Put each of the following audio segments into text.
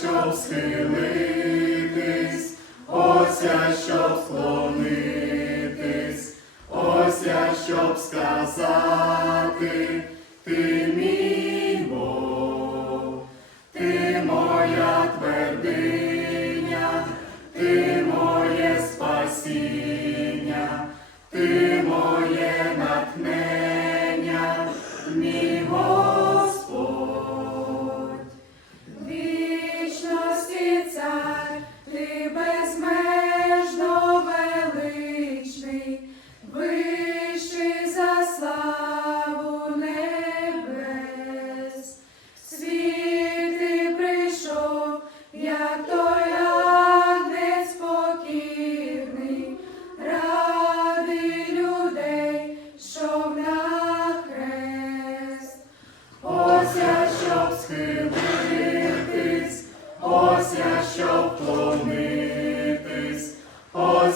щоб схилитись, ося, щоб склонитись, ося, щоб сказати, ти мій.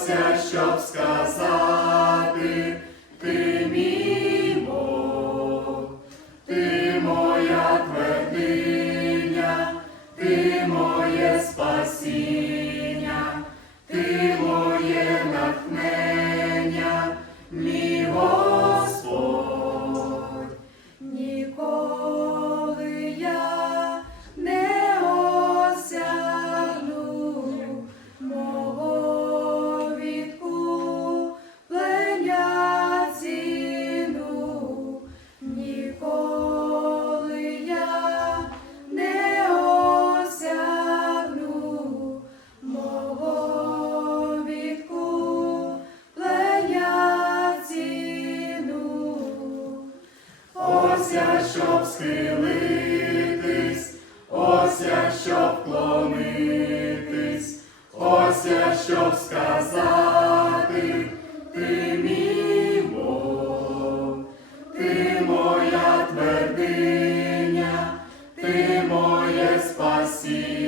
Ся, щоб сказати, ти мій Бог, ти моя твердиня, ти моє спасіння, ти моє натхнення. Ося, щоб схилитись, ося, щоб клонитись, ося, щоб сказати, ти мій Бог, ти моя твердиня, ти моє спасіння.